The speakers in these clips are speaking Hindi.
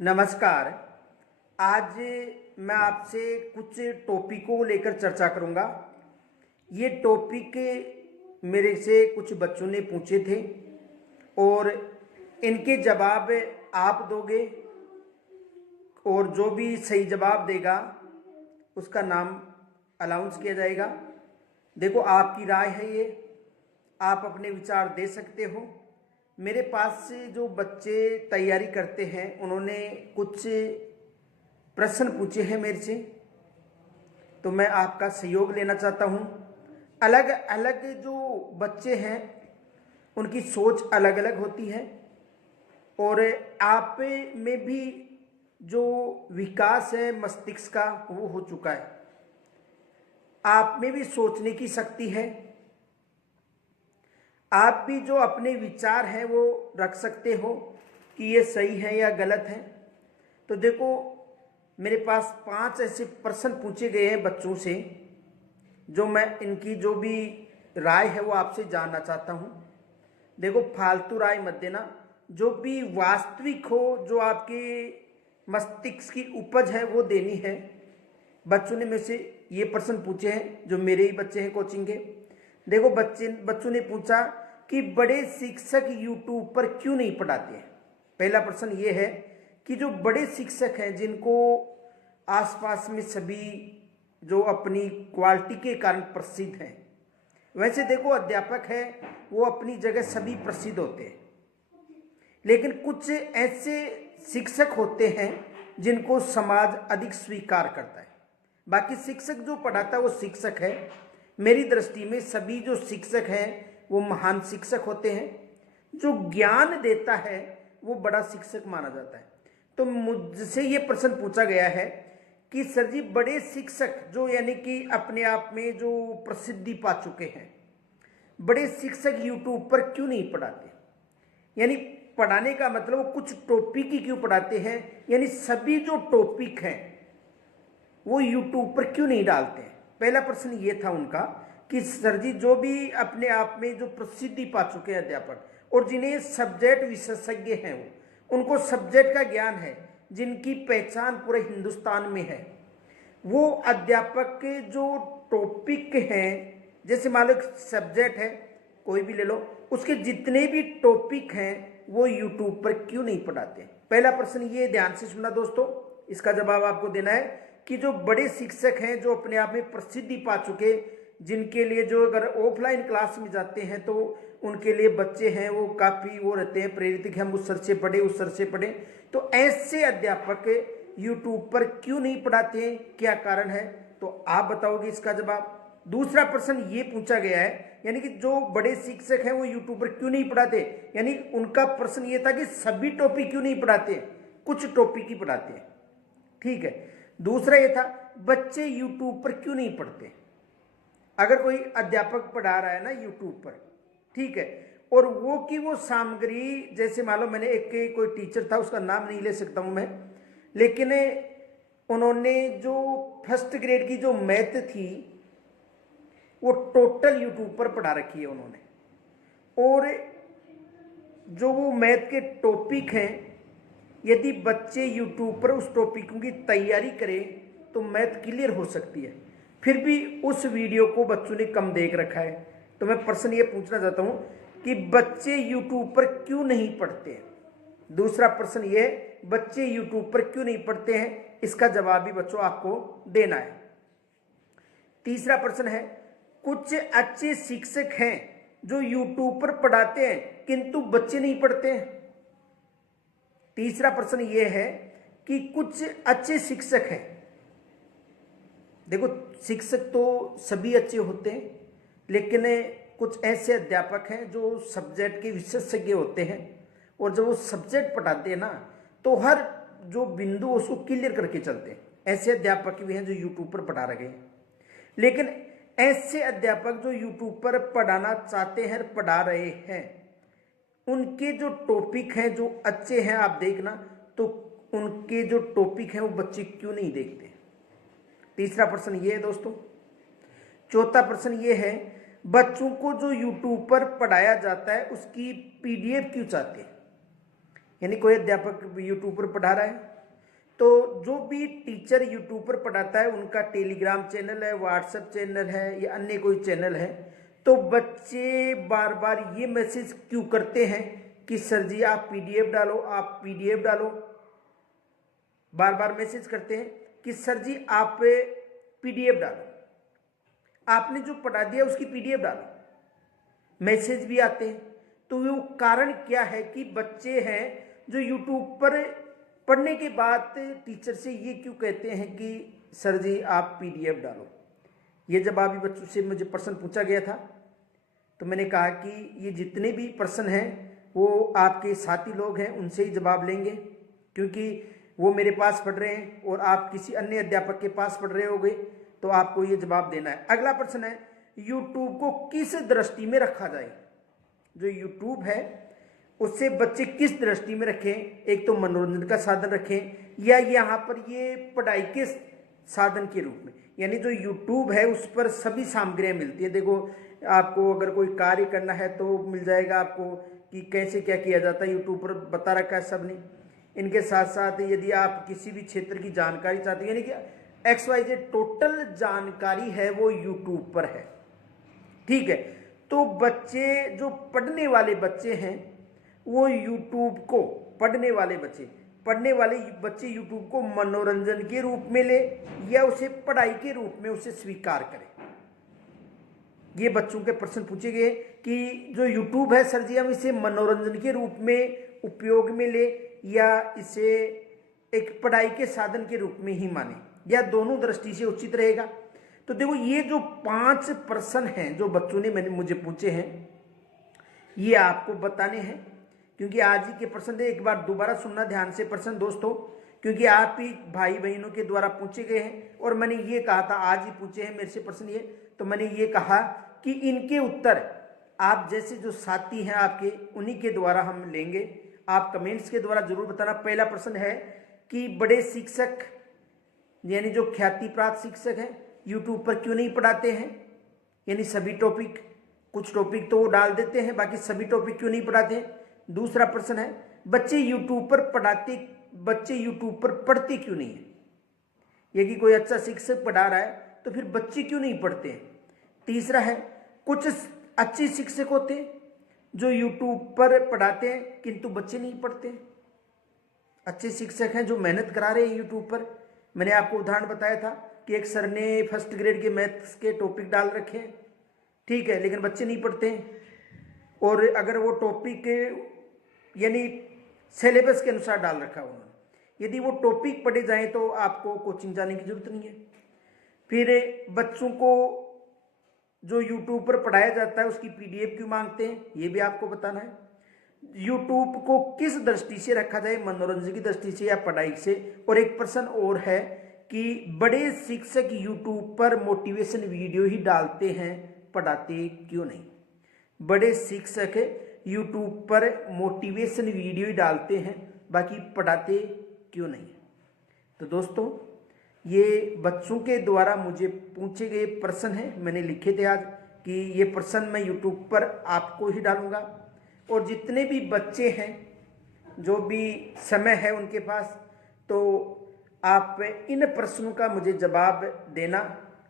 नमस्कार। आज मैं आपसे कुछ टॉपिकों को लेकर चर्चा करूंगा। ये टॉपिक मेरे से कुछ बच्चों ने पूछे थे और इनके जवाब आप दोगे और जो भी सही जवाब देगा उसका नाम अनाउंस किया जाएगा। देखो, आपकी राय है ये, आप अपने विचार दे सकते हो। मेरे पास से जो बच्चे तैयारी करते हैं उन्होंने कुछ प्रश्न पूछे हैं मेरे से, तो मैं आपका सहयोग लेना चाहता हूँ। अलग अलग जो बच्चे हैं उनकी सोच अलग अलग होती है और आप में भी जो विकास है मस्तिष्क का वो हो चुका है। आप में भी सोचने की शक्ति है, आप भी जो अपने विचार हैं वो रख सकते हो कि ये सही है या गलत है। तो देखो, मेरे पास 5 ऐसे प्रश्न पूछे गए हैं बच्चों से, जो मैं इनकी जो भी राय है वो आपसे जानना चाहता हूँ। देखो, फालतू राय मत देना, जो भी वास्तविक हो, जो आपके मस्तिष्क की उपज है वो देनी है। बच्चों ने मेरे से ये प्रश्न पूछे हैं जो मेरे ही बच्चे हैं कोचिंग के। देखो, बच्चों ने पूछा कि बड़े शिक्षक यूट्यूब पर क्यों नहीं पढ़ाते हैं। पहला प्रश्न ये है कि जो बड़े शिक्षक हैं जिनको आसपास में सभी जो अपनी क्वालिटी के कारण प्रसिद्ध हैं, वैसे देखो अध्यापक है वो अपनी जगह सभी प्रसिद्ध होते हैं, लेकिन कुछ ऐसे शिक्षक होते हैं जिनको समाज अधिक स्वीकार करता है। बाकी शिक्षक जो पढ़ाता है वो शिक्षक है। मेरी दृष्टि में सभी जो शिक्षक हैं वो महान शिक्षक होते हैं। जो ज्ञान देता है वो बड़ा शिक्षक माना जाता है। तो मुझसे ये प्रश्न पूछा गया है कि सर जी, बड़े शिक्षक जो यानी कि अपने आप में जो प्रसिद्धि पा चुके हैं, बड़े शिक्षक यूट्यूब पर क्यों नहीं पढ़ाते। यानी पढ़ाने का मतलब वो कुछ टॉपिक ही क्यों पढ़ाते हैं, यानी सभी जो टॉपिक हैं वो यूट्यूब पर क्यों नहीं डालते हैं। पहला प्रश्न ये था उनका कि सर जी, जो भी अपने आप में जो प्रसिद्धि पा चुके हैं अध्यापक और जिन्हें सब्जेक्ट विशेषज्ञ हैं, उनको सब्जेक्ट का ज्ञान है, जिनकी पहचान पूरे हिंदुस्तान में है, वो अध्यापक के जो टॉपिक हैं, जैसे मान लो सब्जेक्ट है कोई भी ले लो, उसके जितने भी टॉपिक हैं वो यूट्यूब पर क्यों नहीं पढ़ाते। पहला प्रश्न ये ध्यान से सुनना दोस्तों, इसका जवाब आपको देना है कि जो बड़े शिक्षक हैं जो अपने आप में प्रसिद्धि पा चुके, जिनके लिए जो अगर ऑफलाइन क्लास में जाते हैं तो उनके लिए बच्चे हैं वो काफ़ी वो रहते हैं प्रेरित कि हम उस सर से पढ़े उस सर से पढ़े, तो ऐसे अध्यापक यूट्यूब पर क्यों नहीं पढ़ाते हैं, क्या कारण है, तो आप बताओगे इसका जवाब। दूसरा प्रश्न ये पूछा गया है, यानी कि जो बड़े शिक्षक हैं वो यूट्यूब पर क्यों नहीं पढ़ाते, यानी उनका प्रश्न ये था कि सभी टॉपिक क्यों नहीं पढ़ाते, कुछ टॉपिक ही पढ़ाते हैं। ठीक है। दूसरा ये था बच्चे यूट्यूब पर क्यों नहीं पढ़ते। अगर कोई अध्यापक पढ़ा रहा है ना यूट्यूब पर, ठीक है, और वो सामग्री, जैसे मान लो मैंने एक कोई टीचर था, उसका नाम नहीं ले सकता हूं मैं, लेकिन उन्होंने जो फर्स्ट ग्रेड की जो मैथ थी वो टोटल यूट्यूब पर पढ़ा रखी है उन्होंने, और जो वो मैथ के टॉपिक हैं, यदि बच्चे यूट्यूब पर उस टॉपिकों की तैयारी करें तो मैथ क्लियर हो सकती है। फिर भी उस वीडियो को बच्चों ने कम देख रखा है। तो मैं प्रश्न ये पूछना चाहता हूं कि बच्चे यूट्यूब पर क्यों नहीं पढ़ते हैं। दूसरा प्रश्न ये, बच्चे यूट्यूब पर क्यों नहीं पढ़ते हैं, इसका जवाब भी बच्चों आपको देना है। तीसरा प्रश्न है, कुछ अच्छे शिक्षक हैं जो यूट्यूब पर पढ़ाते हैं किंतु बच्चे नहीं पढ़ते हैं। तीसरा प्रश्न यह है कि कुछ अच्छे शिक्षक हैं, देखो शिक्षक तो सभी अच्छे होते हैं, लेकिन कुछ ऐसे अध्यापक हैं जो सब्जेक्ट के विशेषज्ञ होते हैं, और जब वो सब्जेक्ट पढ़ाते हैं ना तो हर जो बिंदु उसको क्लियर करके चलते हैं। ऐसे अध्यापक भी हैं जो यूट्यूब पर पढ़ा रहे हैं, लेकिन ऐसे अध्यापक जो यूट्यूब पर पढ़ाना चाहते हैं, पढ़ा रहे हैं, उनके जो टॉपिक हैं जो अच्छे हैं, आप देखना तो उनके जो टॉपिक हैं वो बच्चे क्यों नहीं देखते। तीसरा प्रश्न ये है दोस्तों। चौथा प्रश्न ये है, बच्चों को जो यूट्यूब पर पढ़ाया जाता है उसकी पीडीएफ क्यों चाहते हैं। यानी कोई अध्यापक यूट्यूब पर पढ़ा रहा है, तो जो भी टीचर यूट्यूब पर पढ़ाता है उनका टेलीग्राम चैनल है, व्हाट्सएप चैनल है या अन्य कोई चैनल है, तो बच्चे बार बार ये मैसेज क्यों करते हैं कि सर जी आप पीडीएफ डालो, आप पीडीएफ डालो। बार बार मैसेज करते हैं कि सर जी आप पीडीएफ डालो, आपने जो पढ़ा दिया उसकी पीडीएफ डालो, मैसेज भी आते हैं। तो वो कारण क्या है कि बच्चे हैं जो यूट्यूब पर पढ़ने के बाद टीचर से ये क्यों कहते हैं कि सर जी आप पीडीएफ डालो। ये जब अभी बच्चों से मुझे प्रश्न पूछा गया था तो मैंने कहा कि ये जितने भी प्रश्न हैं वो आपके साथी लोग हैं उनसे ही जवाब लेंगे, क्योंकि वो मेरे पास पढ़ रहे हैं और आप किसी अन्य अध्यापक के पास पढ़ रहे होगे, तो आपको ये जवाब देना है। अगला प्रश्न है, यूट्यूब को किस दृष्टि में रखा जाए। जो यूट्यूब है उससे बच्चे किस दृष्टि में रखें, एक तो मनोरंजन का साधन रखें या यहाँ पर ये पढ़ाई के साधन के रूप में। यानी जो यूट्यूब है उस पर सभी सामग्रियाँ मिलती है। देखो आपको अगर कोई कार्य करना है तो मिल जाएगा आपको कि कैसे क्या किया जाता है, यूट्यूब पर बता रखा है सबने। इनके साथ साथ यदि आप किसी भी क्षेत्र की जानकारी चाहते हैं, यानी कि XYZ टोटल जानकारी है वो यूट्यूब पर है, ठीक है। तो बच्चे जो पढ़ने वाले बच्चे हैं वो यूट्यूब को, पढ़ने वाले बच्चे यूट्यूब को मनोरंजन के रूप में ले या उसे पढ़ाई के रूप में उसे स्वीकार करें। ये बच्चों के प्रश्न पूछे गए कि जो यूट्यूब है सर जी हम इसे मनोरंजन के रूप में उपयोग में ले या इसे एक पढ़ाई के साधन के रूप में ही माने, या दोनों दृष्टि से उचित रहेगा। तो देखो ये जो 5 प्रश्न हैं जो बच्चों ने मुझे पूछे हैं ये आपको बताने हैं, क्योंकि आज ही के प्रश्न एक बार दोबारा सुनना ध्यान से प्रश्न दोस्तों, क्योंकि आप ही भाई बहनों के द्वारा पूछे गए हैं और मैंने ये कहा था आज ही पूछे हैं मेरे से प्रश्न ये, तो मैंने ये कहा कि इनके उत्तर आप जैसे जो साथी हैं आपके उन्हीं के द्वारा हम लेंगे। आप कमेंट्स के द्वारा जरूर बताना। पहला प्रश्न है कि बड़े शिक्षक यानी जो ख्याति प्राप्त शिक्षक हैं यूट्यूब पर क्यों नहीं पढ़ाते हैं, यानी सभी टॉपिक, कुछ टॉपिक तो वो डाल देते हैं बाकी सभी टॉपिक क्यों नहीं पढ़ाते हैं। दूसरा प्रश्न है बच्चे यूट्यूब पर पढ़ते क्यों नहीं है, ये कि कोई अच्छा शिक्षक पढ़ा रहा है तो फिर बच्चे क्यों नहीं पढ़ते हैं। तीसरा है कुछ अच्छे शिक्षक होते हैं जो यूट्यूब पर पढ़ाते हैं किंतु बच्चे नहीं पढ़ते। अच्छे शिक्षक हैं जो मेहनत करा रहे हैं यूट्यूब पर। मैंने आपको उदाहरण बताया था कि एक सर ने फर्स्ट ग्रेड के मैथ्स के टॉपिक डाल रखे हैं, ठीक है, लेकिन बच्चे नहीं पढ़ते हैं। और अगर वो टॉपिक यानी सिलेबस के अनुसार डाल रखा उन्होंने, यदि वो टॉपिक पढ़े जाएं तो आपको कोचिंग जाने की जरूरत नहीं है। फिर बच्चों को जो यूट्यूब पर पढ़ाया जाता है उसकी पीडीएफ क्यों मांगते हैं ये भी आपको बताना है। यूट्यूब को किस दृष्टि से रखा जाए, मनोरंजन की दृष्टि से या पढ़ाई से। और एक प्रश्न और है कि बड़े शिक्षक यूट्यूब पर मोटिवेशन वीडियो ही डालते हैं, पढ़ाते क्यों नहीं। बड़े शिक्षक यूट्यूब पर मोटिवेशन वीडियो ही डालते हैं बाकी पढ़ाते क्यों नहीं। तो दोस्तों ये बच्चों के द्वारा मुझे पूछे गए प्रश्न हैं, मैंने लिखे थे आज कि ये प्रश्न मैं यूट्यूब पर आपको ही डालूंगा। और जितने भी बच्चे हैं जो भी समय है उनके पास, तो आप इन प्रश्नों का मुझे जवाब देना।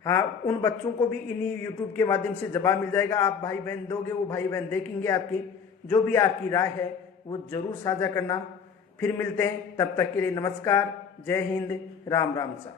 हाँ, उन बच्चों को भी इन्हीं यूट्यूब के माध्यम से जवाब मिल जाएगा। आप भाई बहन दोगे, वो भाई बहन देखेंगे आपकी, जो भी आपकी राय है वो ज़रूर साझा करना। फिर मिलते हैं, तब तक के लिए नमस्कार, जय हिंद, राम राम सा।